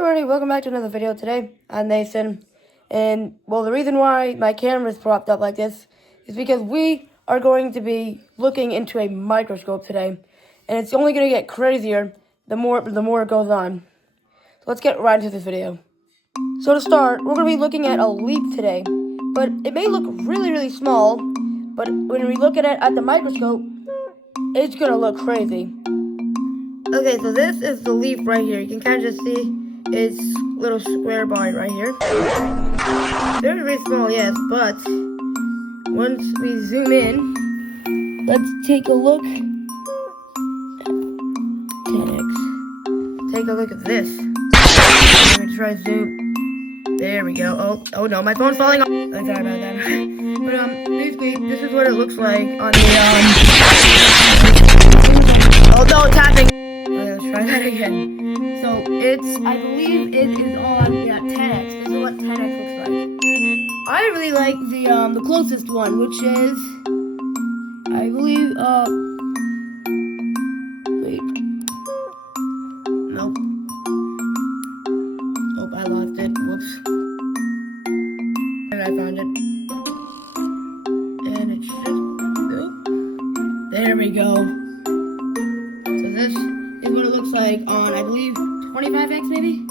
everybody, welcome back to another video. Today, I'm Nathan, and well, the reason why my camera is propped up like this is because we are going to be looking into a microscope today, and it's only going to get crazier the more it goes on. So let's get right into this video. So to start, we're going to be looking at a leaf today, but it may look really small, but when we look at it at the microscope, it's going to look crazy. Okay, so this is the leaf right here. You can kind of just see its little square body right here. Very small, yes, but once we zoom in, let's take a look. 10x. Take a look at this. I'm gonna try to zoom. There we go. Oh no, my phone's falling off. I'm sorry about that. But basically, this is what it looks like on the Oh no, it's happening. Let's try that again. So I believe it is on 10x. This is what 10x looks like. I really like the closest one, which is I believe wait. Nope. Oh, I lost it. Whoops. And I found it. And it should there we go. So this is what it looks like on, I believe, 25x maybe?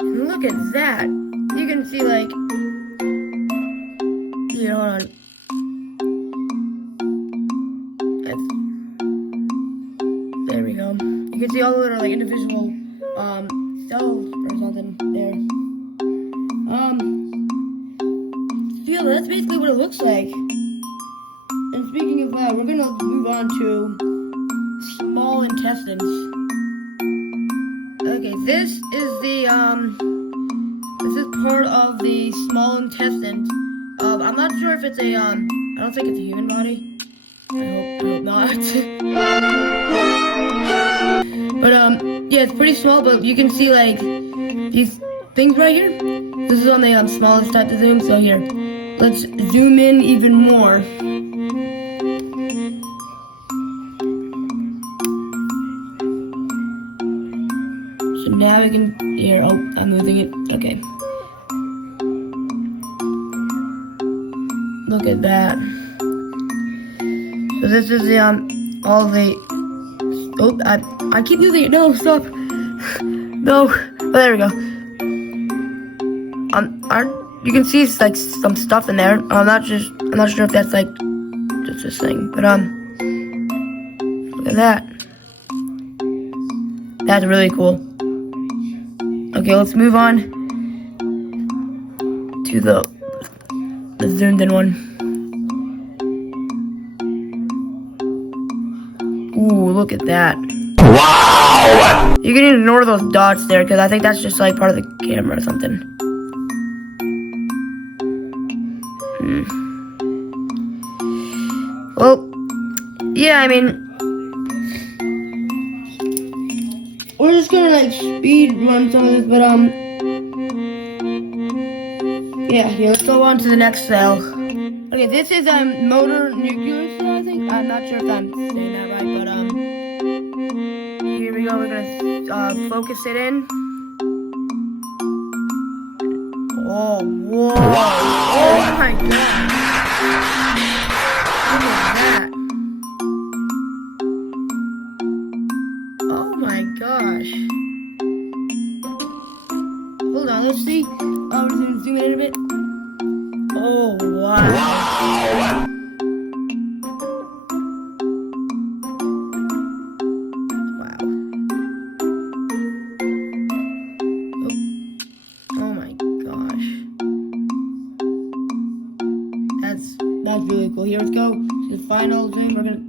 And look at that. You can see, like, here, hold on. There we go. You can see all the little, like, individual, cells or something there. Yeah, that's basically what it looks like. And speaking of that, we're gonna move on to small intestines. Okay, this is part of the small intestine. I'm not sure if it's a I don't think it's a human body. I hope not. But yeah, it's pretty small, but you can see like these things right here. This is on the smallest type of zoom, so here. Let's zoom in even more. So now we can, here, oh, I'm moving it, okay. Look at that. So this is the, all the, oh, I keep moving it, no, stop. No, oh, there we go. You can see like some stuff in there. I'm not sure if that's like, just this thing, but, look at that. That's really cool. Okay, let's move on to the zoomed in one. Ooh, look at that. Wow! You can ignore those dots there, because I think that's just like part of the camera or something. Well, yeah, I mean, we're just gonna like speed run some of this, but yeah, here, let's go on to the next cell. Okay, this is motor nucleus, I think. I'm not sure if I'm saying that right, but here we go. We're gonna focus it in. Oh, whoa! Oh my god! Look at that! Oh my gosh. Hold on, let's see. We're gonna zoom in a bit. Oh, wow. Wow. Oh my gosh. That's really cool. Here, let's go to the final zoom. We're gonna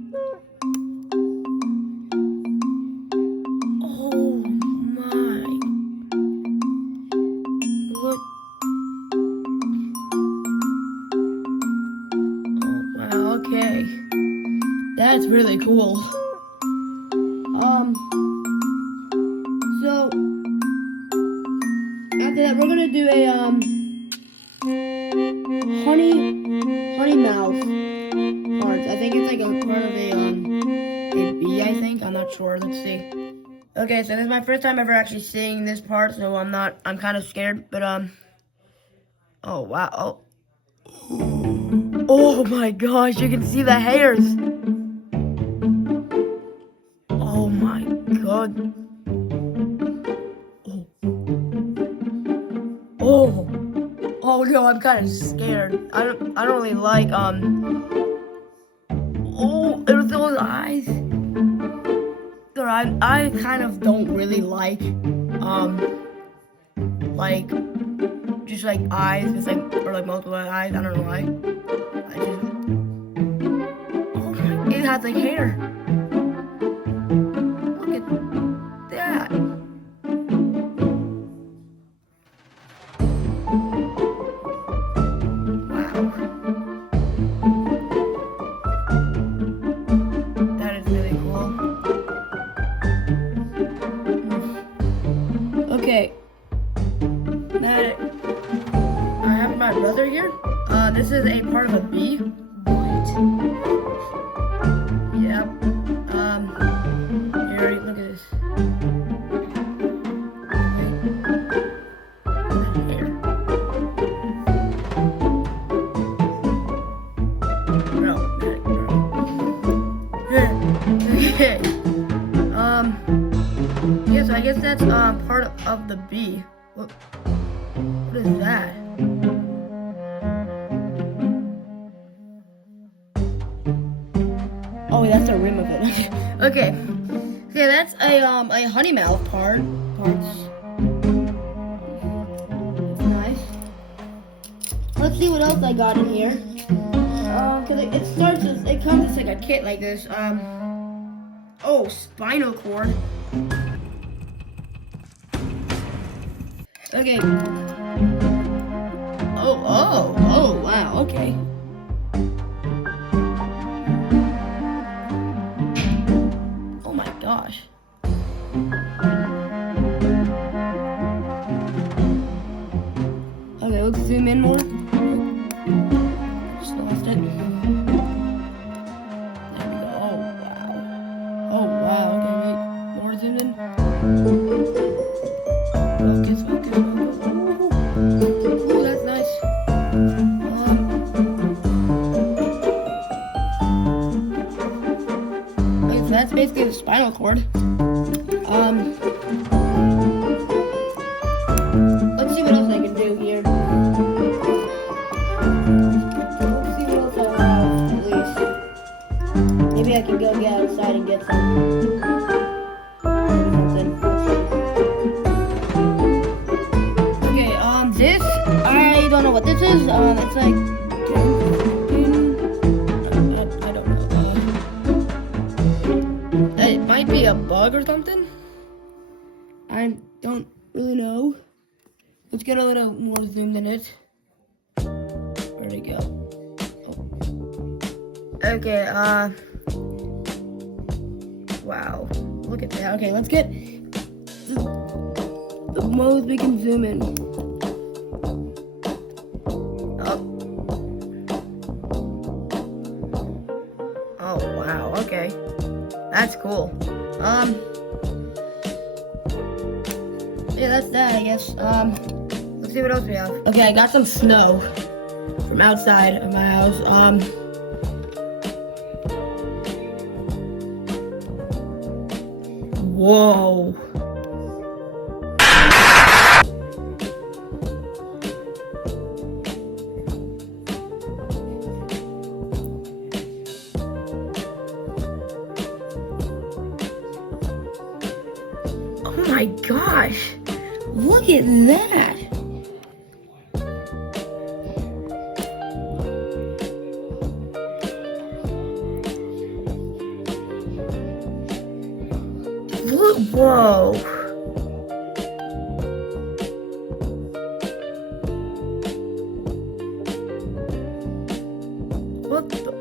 okay, that's really cool. So after that, we're gonna do a honey mouth parts. I think it's like a part of a bee. I think I'm not sure. Let's see. Okay, so this is my first time ever actually seeing this part, so I'm kind of scared, but, oh, wow, oh my gosh, you can see the hairs. Oh my god. Oh, oh no, I'm kind of scared. I don't really like, oh, there's those eyes. I kind of don't really like, like, just like eyes, just like, or like multiple eyes, I don't know why. I just, oh my, it has like hair. Look at that. Wow. That is really cool. Okay. Now, I have my brother here. This is a part of a bee. What? Yep. Here, look at this. Here. Bro. Okay. Yeah, so I guess that's part of the bee. What is that? Oh, that's the rim of it. Okay. So yeah, that's a honey mouth parts. It's nice. Let's see what else I got in here. Cause it comes as like a kit like this. Oh, Spinel Cord. Okay. Oh, wow, okay. Oh my gosh. Okay, let's zoom in more. Just lost it. There we go. Oh, wow. Oh, wow, okay, wait. More zoom in. Focus. Oh, that's nice. Okay, so that's basically the spinal cord. Let's see what else I can do here. Let's see what else I have, at least. Maybe I can go get outside and get something. This, I don't know what this is. It's like, I don't know. It might be a bug or something. I don't really know. Let's get a little more zoomed in it. Where'd it go? Oh. Okay, wow. Look at that. Okay, let's get the most we can zoom in. Oh, wow, okay. That's cool. Yeah, that's that, I guess. Let's see what else we have. Okay, I got some snow from outside of my house. Whoa. Oh my gosh, look at that. Whoa. What the?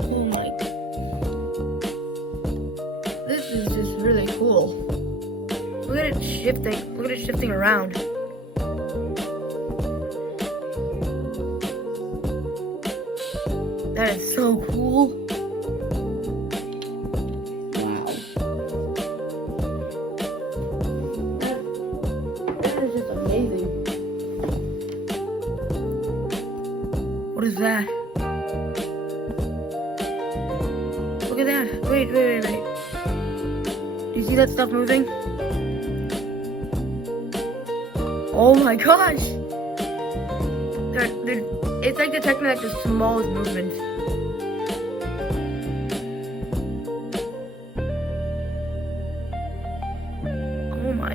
Oh my. This is just really cool. Look at it shifting. Look at it shifting around. That is so cool. Wow. That is just amazing. What is that? Look at that. Wait. Do you see that stuff moving? Oh my gosh! It's like detecting like the smallest movements. Oh my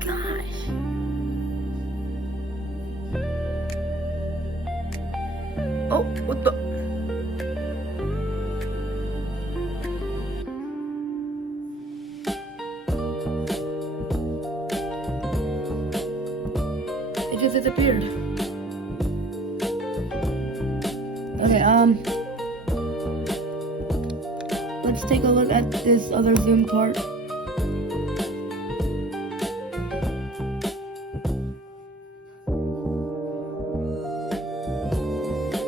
gosh. Oh, what the? It just disappeared. Okay, let's take a look at this other zoom card.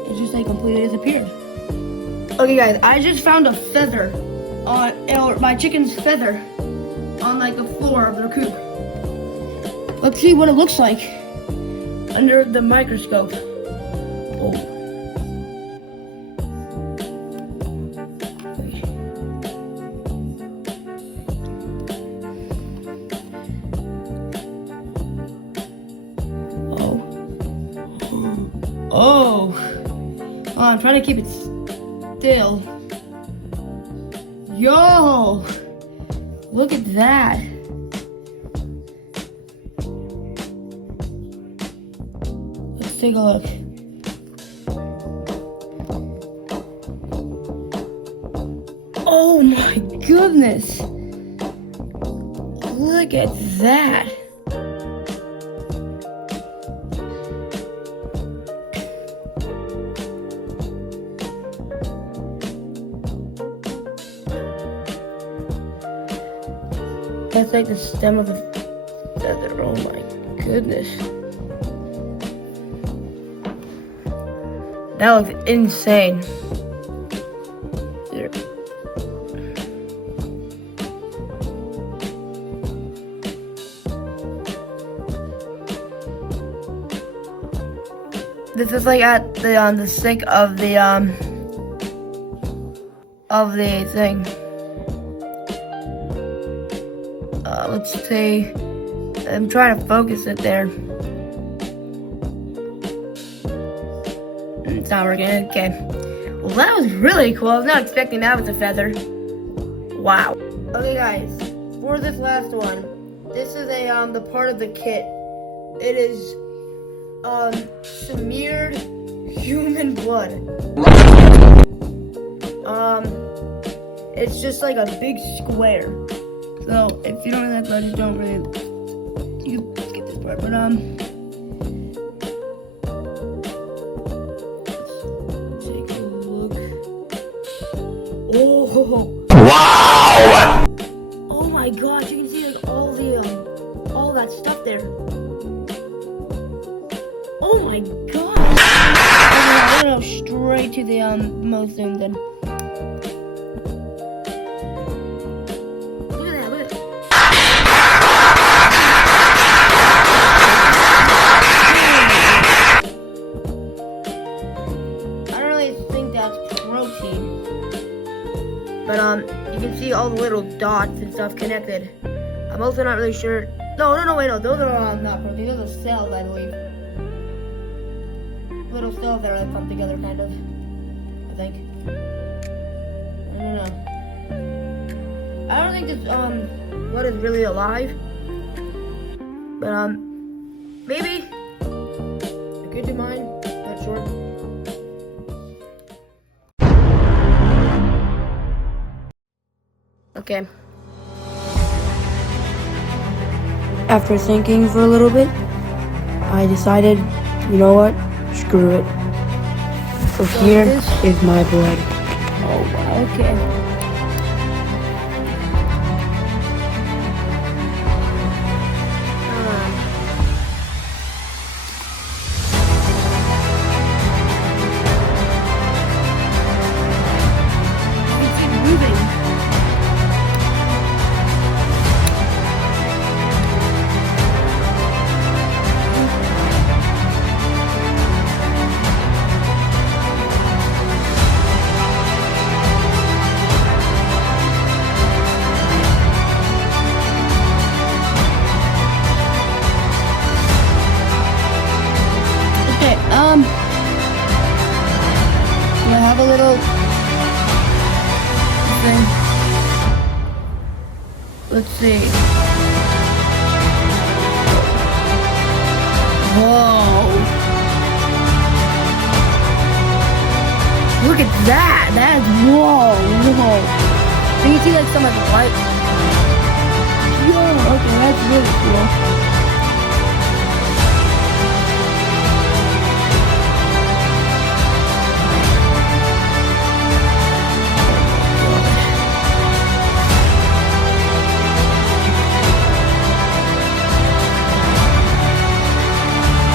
It just like completely disappeared. Okay guys, I just found a feather or my chicken's feather on like the floor of their coop. Let's see what it looks like under the microscope. Oh. Wait. Oh. Oh, I'm trying to keep it still. Yo! Look at that. Let's take a look. Oh my goodness. Look at that. That's like the stem of the feather. Oh my goodness. That looks insane. There. This is like at the sink of the thing. Let's see. I'm trying to focus it there. It's not working. Okay. Well, that was really cool. I was not expecting that with a feather. Wow. Okay, guys. For this last one, this is the part of the kit. It is smeared human blood. It's just like a big square. So if you don't know that blood, you don't really, you can skip this part, but let's take a look. Oh! Wow! Oh my gosh, you can see like all that stuff there. Oh my gosh! Okay, I'm gonna go straight to the most zoom then. But you can see all the little dots and stuff connected. I'm also not really sure. No, wait, those are not protein. Those are cells, I believe. Little cells that are like clumped together, kind of. I think. I don't know. I don't think this blood is really alive. But maybe it could be mine. Not sure. Okay. After thinking for a little bit, I decided, you know what? Screw it. So here is my blood. Oh wow, okay. little thing. Let's see. Whoa. Look at that. That's, whoa. So you see like some of the light. Yeah, okay, that's really cool.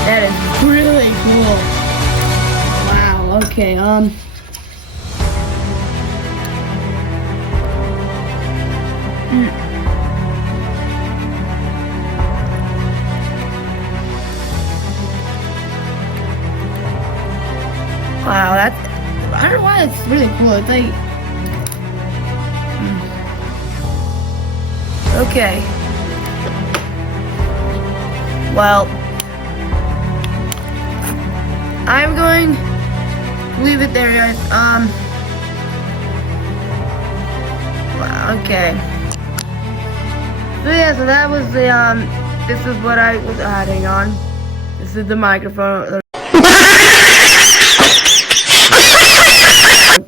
That is really cool. Wow, okay, Wow, that's, I don't know why it's really cool. It's like, okay. Well, I'm going to leave it there, guys. Wow, okay. So yeah, so that was the, this is what I was adding on. This is the microphone.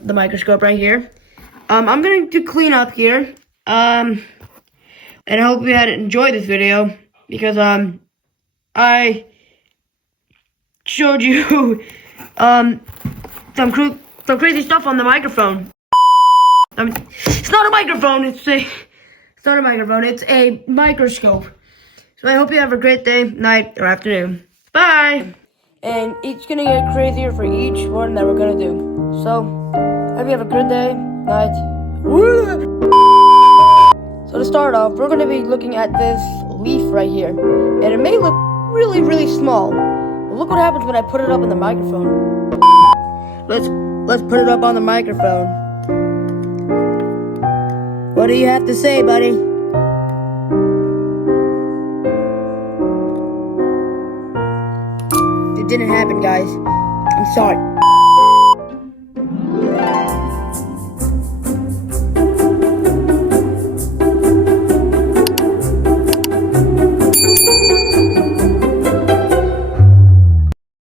The microscope right here. I'm going to clean up here. And I hope you had enjoyed this video because I showed you some crazy stuff on the microphone. It's not a microphone. It's not a microphone. It's a microscope. So I hope you have a great day, night, or afternoon. Bye. And it's gonna get crazier for each one that we're gonna do. So, hope you have a good day, night. So to start off, we're gonna be looking at this leaf right here. And it may look really, really small. But look what happens when I put it up in the microphone. Let's put it up on the microphone. What do you have to say, buddy? It didn't happen, guys. I'm sorry.